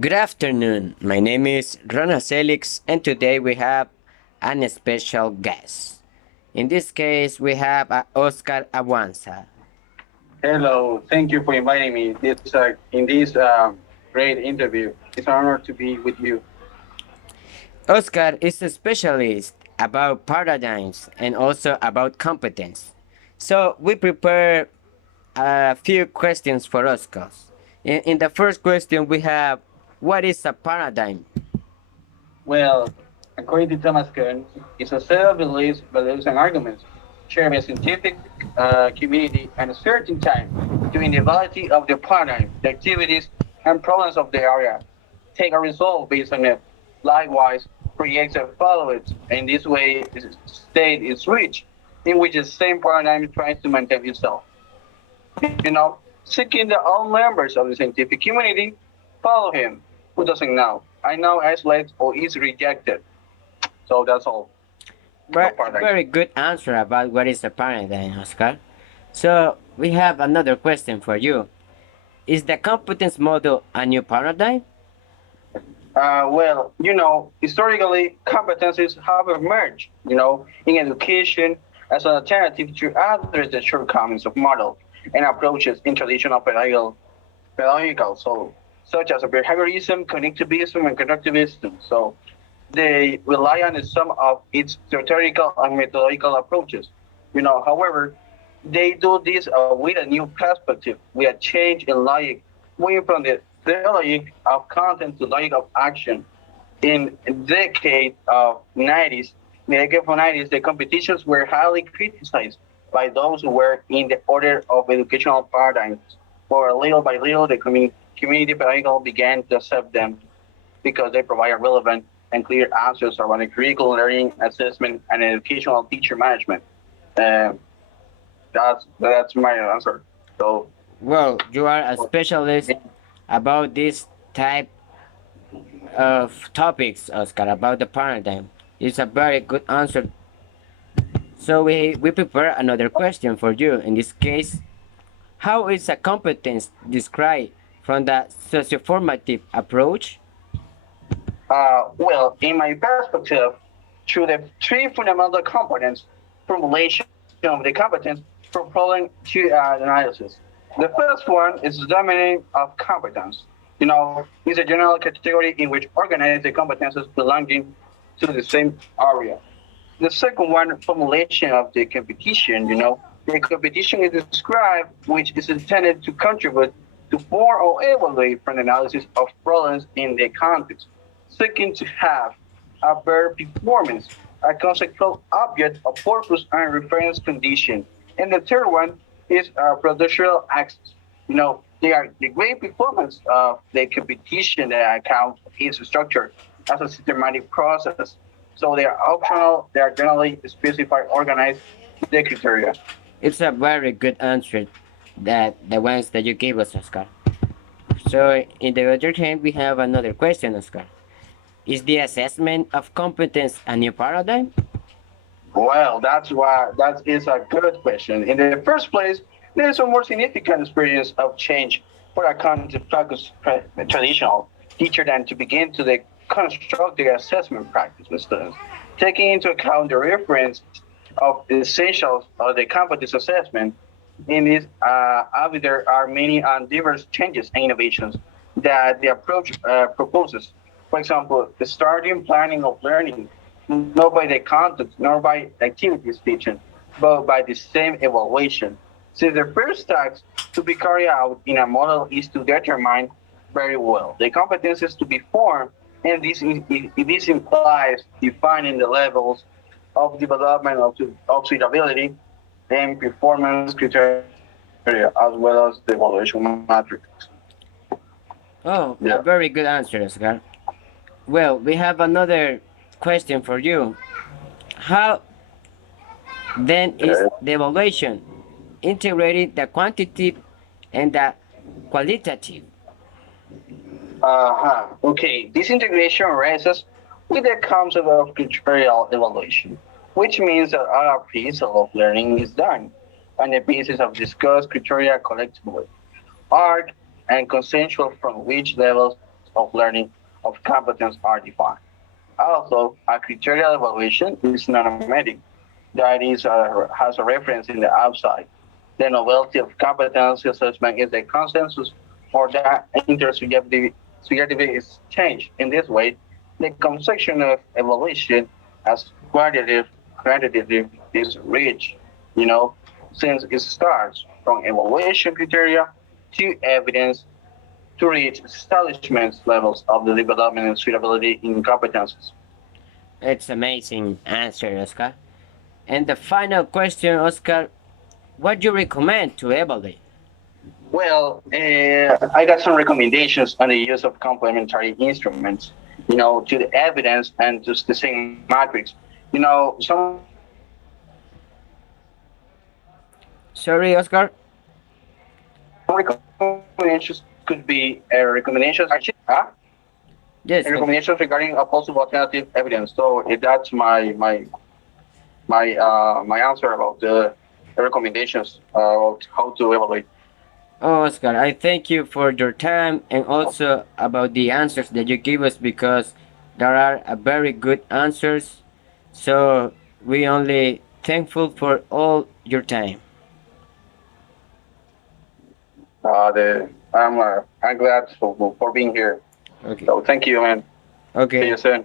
Good afternoon. My name is Rona Selix, and today we have an special guest. In this case, we have Oscar Aguanza. Hello, thank you for inviting me in this great interview. It's an honor to be with you. Oscar is a specialist about paradigms and also about competence. So we prepare a few questions for Oscar. In the first question, we have, what is a paradigm? Well, according to Thomas Kuhn, it's a set of beliefs, and arguments shared by a scientific community at a certain time during the validity of the paradigm, the activities, and problems of the area. Take a result based on it. Likewise, projects that follow it. In this way, the state is reached, in which the same paradigm tries to maintain itself. Seeking the all members of the scientific community follow him. Who doesn't know? I know isolates or is rejected. So that's all about paradigms. Very good answer about what is a paradigm, Oscar. So we have another question for you. Is the competence model a new paradigm? Historically, competencies have emerged, in education as an alternative to address the shortcomings of model and approaches in traditional pedagogical, such as behaviorism, cognitivism, and constructivism. So they rely on some of its theoretical and methodological approaches. However, they do this with a new perspective, with a change in logic, moving from the logic of content to logic of action. In the decade of 90s, the competitions were highly criticized by those who were in the order of educational paradigms. For little by little, the community pedagogical began to accept them because they provide relevant and clear answers around the curriculum learning, assessment, and educational teacher management. Uh, that's my answer. So, Well, you are a specialist about this type of topics, Oscar, about the paradigm. It's a very good answer. So we prepare another question for you. In this case, how is a competence described from the socioformative approach? in my perspective, through the three fundamental components formulation of the competence from problem to analysis. The first one is the domain of competence. Is a general category in which organize the competences belonging to the same area. The second one, formulation of the competition. The competition is described, which is intended to contribute to form or evaluate from the analysis of problems in the context. Second, to have a verb performance, a conceptual object of purpose and reference condition. And the third one is productional access. They are the great performance of the competition that account is structured as a systematic process. So they are optional, they are generally specified, organized, the criteria. It's a very good answer that the ones that you gave us, Oscar. So in the other hand, we have another question, Oscar. Is the assessment of competence a new paradigm? Well, that is a good question. In the first place, there is a more significant experience of change for a content focused traditional teacher than to begin to the construct the assessment practice with students, taking into account the reference of the essentials of the competence assessment. In this, there are many and diverse changes and innovations that the approach proposes. For example, the starting planning of learning, not by the content nor by the activities teaching, but by the same evaluation. Since the first task to be carried out in a model is to determine very well the competences to be formed, and this implies defining the levels of development of suitability and performance criteria as well as the evaluation matrix. Oh, Yeah. a very good answer, Oscar. Well, we have another question for you. How then is Okay. the evaluation integrating the quantitative and the qualitative? Okay. This integration arises with the concept of criteria evaluation, which means that our piece of learning is done on the basis of discussed criteria collectively, arc and consensual from which levels of of learning of competence are defined. Also, a criteria evaluation is non-automatic. That is, has a reference in the outside. The novelty of competency assessment is a consensus or that intersubjectivity is changed. In this way, the conception of evaluation as quantitative is rich, you know, since it starts from evaluation criteria to evidence to reach establishment levels of the development and suitability in competences. It's amazing answer, Oscar. And the final question, Oscar, what do you recommend to evaluate? Well, I got some recommendations on the use of complementary instruments, to the evidence and to the same matrix. Some recommendations could be Sorry, Oscar. huh? Yes, Recommendations regarding a possible alternative evidence. So that's my answer about the recommendations about how to evaluate. oh, Oscar, I thank you for your time and also about the answers that you give us because there are a very good answers. So we only thankful for all your time. I'm glad for being here. Okay. So thank you, man. See Okay. you soon.